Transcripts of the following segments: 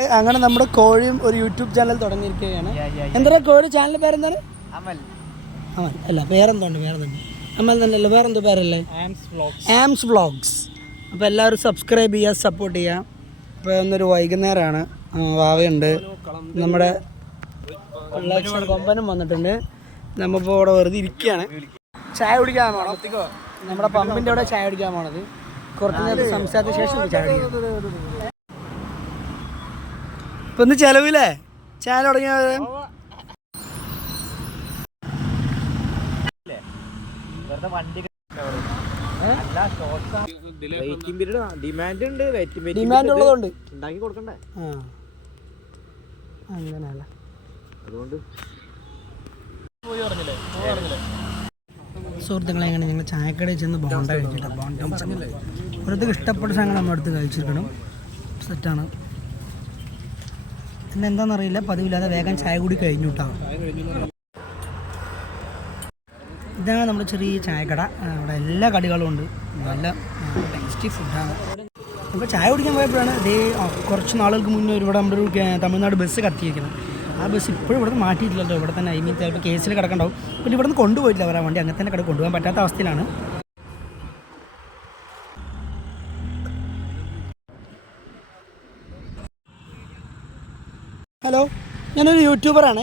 അങ്ങനെ നമ്മുടെ കോഴിയും ഒരു യൂട്യൂബ് ചാനൽ തുടങ്ങിയിരിക്കുകയാണ്. എന്താ കോഴി ചാനൽ പേരെന്താണ്? അമൽ അല്ല, വേറെന്തുണ്ട്? അമൽ തന്നെയല്ലോ, വേറെന്തോ പേരല്ലേ? Arms vlogs. അപ്പോൾ എല്ലാവരും സബ്സ്ക്രൈബ് ചെയ്യുക, സപ്പോർട്ട് ചെയ്യുക. ഇപ്പോൾ ഇന്നൊരു വൈകുന്നേരമാണ്. വാവയുണ്ട്, നമ്മുടെ കൊമ്പനും വന്നിട്ടുണ്ട്. നമ്മളിപ്പോൾ ഇവിടെ വെറുതെ ഇരിക്കുകയാണ്. ചായ കുടിക്കാൻ പോകണം. നമ്മുടെ പമ്പിൻ്റെ അവിടെ ചായ കുടിക്കാൻ പോണത്. കുറച്ച് നേരത്തെ സംസാരത്തിന് ശേഷം ചായ കുടിക്കാം. ഇപ്പൊ ഒന്ന് ചെലവില്ലേ ചാനൽ തുടങ്ങിയത്? ഡിമാൻഡ് ഉള്ളതുകൊണ്ട് അങ്ങനെയല്ല. സുഹൃത്തുക്കളെ, എങ്ങനെ ഞങ്ങൾ ചായക്കടയിൽ ചെന്ന് ബോണ്ട കഴിച്ചിട്ട് ഓരോരുത്തർക്ക് ഇഷ്ടപ്പെട്ട സാധനം നമ്മുടെ അടുത്ത് കഴിച്ചിരിക്കണം. സെറ്റാണ്. പിന്നെ എന്താണെന്നറിയില്ല, പതിവില്ലാതെ വേഗം ചായ കൂടി കഴിഞ്ഞു കേട്ടോ. ഇതാണ് നമ്മുടെ ചെറിയ ചായക്കട. അവിടെ എല്ലാ കടികളും ഉണ്ട്. നല്ല ടേസ്റ്റി ഫുഡാണ്. അപ്പോൾ ചായ കുടിക്കാൻ പോയപ്പോഴാണ് കുറച്ച് നാളുകൾക്ക് മുന്നേ ഇവിടെ നമ്മുടെ ഒരു തമിഴ്നാട് ബസ് കത്തിയിരിക്കുന്നത്. ആ ബസ് ഇപ്പോഴും ഇവിടെ നിന്ന് മാറ്റിയിട്ടില്ലല്ലോ. ഇവിടെ തന്നെ ചിലപ്പോൾ കേസിൽ കിടക്കണ്ടാവും. പിന്നെ ഇവിടെ നിന്ന് കൊണ്ടുപോയിട്ടില്ല അവരുടെ വണ്ടി. അങ്ങനെ തന്നെ കട കൊണ്ടുപോകാൻ പറ്റാത്ത അവസ്ഥയിലാണ്. ഹലോ, ഞാനൊരു യൂട്യൂബറാണ്.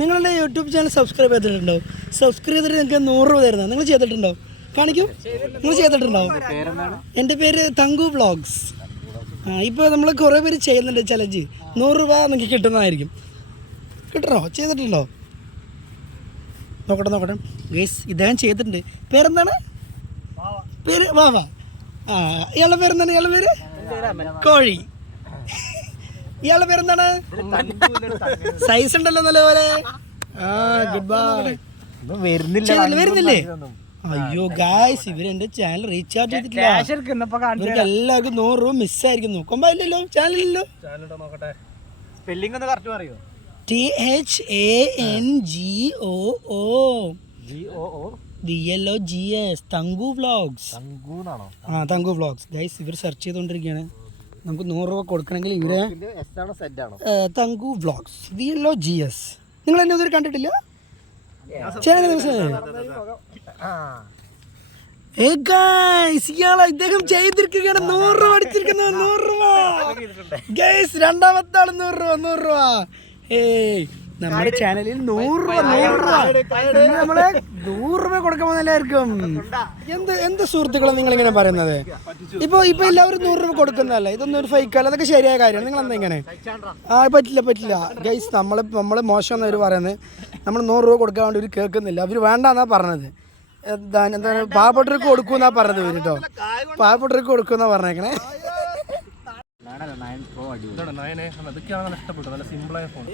നിങ്ങളുടെ യൂട്യൂബ് ചാനൽ സബ്സ്ക്രൈബ് ചെയ്തിട്ടുണ്ടോ? സബ്സ്ക്രൈബ് ചെയ്തിട്ട് നിങ്ങൾക്ക് 100 രൂപ തരുന്നത് നിങ്ങൾ ചെയ്തിട്ടുണ്ടോ? കാണിക്കൂ, നിങ്ങൾ ചെയ്തിട്ടുണ്ടോ? എൻ്റെ പേര് തങ്കു വ്ളോഗ്സ്. ഇപ്പോൾ നമ്മൾ കുറേ പേര് ചെയ്യുന്നുണ്ട് ചലഞ്ച്. 100 രൂപ നിങ്ങൾക്ക് കിട്ടുന്നതായിരിക്കും. കിട്ടണോ? ചെയ്തിട്ടുണ്ടോ? നോക്കട്ടെ ഗൈസ്, ഇദ്ദേഹം ചെയ്തിട്ടുണ്ട്. പേരെന്താണ്? പേര് വാവ. ഇയാളുടെ പേരെന്താണ്? ഇയാളുടെ പേര് കോഴി. ഇയാളുടെ പേരെന്താണ്? സൈസ് ഉണ്ടല്ലോ നല്ലപോലെ. Good bye. വരുന്നില്ലേ? അയ്യോ ഗായ്സ്, ഇവരെന്റെ ചാനൽ റീചാർജ് ചെയ്തിട്ടില്ല. ഇവർക്ക് എല്ലാവർക്കും 100 രൂപ മിസ്സായിരിക്കുന്നു. കൊമ്പായില്ലല്ലോ, ചാനലില്ലല്ലോ. സ്പെല്ലിംഗ് ഒന്ന് കറക്റ്റ് പറയോ? THANGOOVLOGS. Thangu vlogs. Thangu vlogs. Guys, ഇവർ സെർച്ച് ചെയ്തുകൊണ്ടിരിക്കുകയാണ്. നമുക്ക് 100 രൂപ കൊടുക്കണമെങ്കിൽ ഇവരെ തങ്കു വ്ളോഗ്സ് VLOGS. നിങ്ങൾ എന്നെ ഇതുവരെ കണ്ടിട്ടില്ല? ഇദ്ദേഹം ചെയ്തിരിക്കുകയാണ്. 100 രൂപ അടിച്ചിരിക്കുന്നു. 100 രൂപ ഗൈസ്. രണ്ടാമത്തെ ആള് 100 രൂപ. നമ്മുടെ ചാനലിൽ 100 രൂപ നമ്മളെ 100 രൂപ കൊടുക്കാൻ എല്ലാവർക്കും. എന്ത് സുഹൃത്തുക്കളെ നിങ്ങളിങ്ങനെ പറയുന്നത്? ഇപ്പൊ എല്ലാവരും 100 രൂപ കൊടുക്കുന്നതല്ലേ? ഇതൊന്നും ഒരു ഫേക്കല്ല. അതൊക്കെ ശരിയായ കാര്യമാണ്. നിങ്ങൾ എന്താ ഇങ്ങനെ? പറ്റില്ല ഗൈസ്. നമ്മളെ മോശം എന്നവർ പറയുന്നത്. നമ്മൾ 100 രൂപ കൊടുക്കാൻ വേണ്ടി ഇവർ കേൾക്കുന്നില്ല. അവർ വേണ്ടെന്നാ പറഞ്ഞത്. എന്താണ് പാവപ്പെട്ടവർക്ക് കൊടുക്കൂന്നാ പറഞ്ഞത് ഇവർ കേട്ടോ. പാവപ്പെട്ടവർക്ക് കൊടുക്കൂന്നാ പറഞ്ഞേക്കണേ. ഇഷ്ടപ്പെട്ടു. നല്ല സിമ്പിളായ ഫോൺ.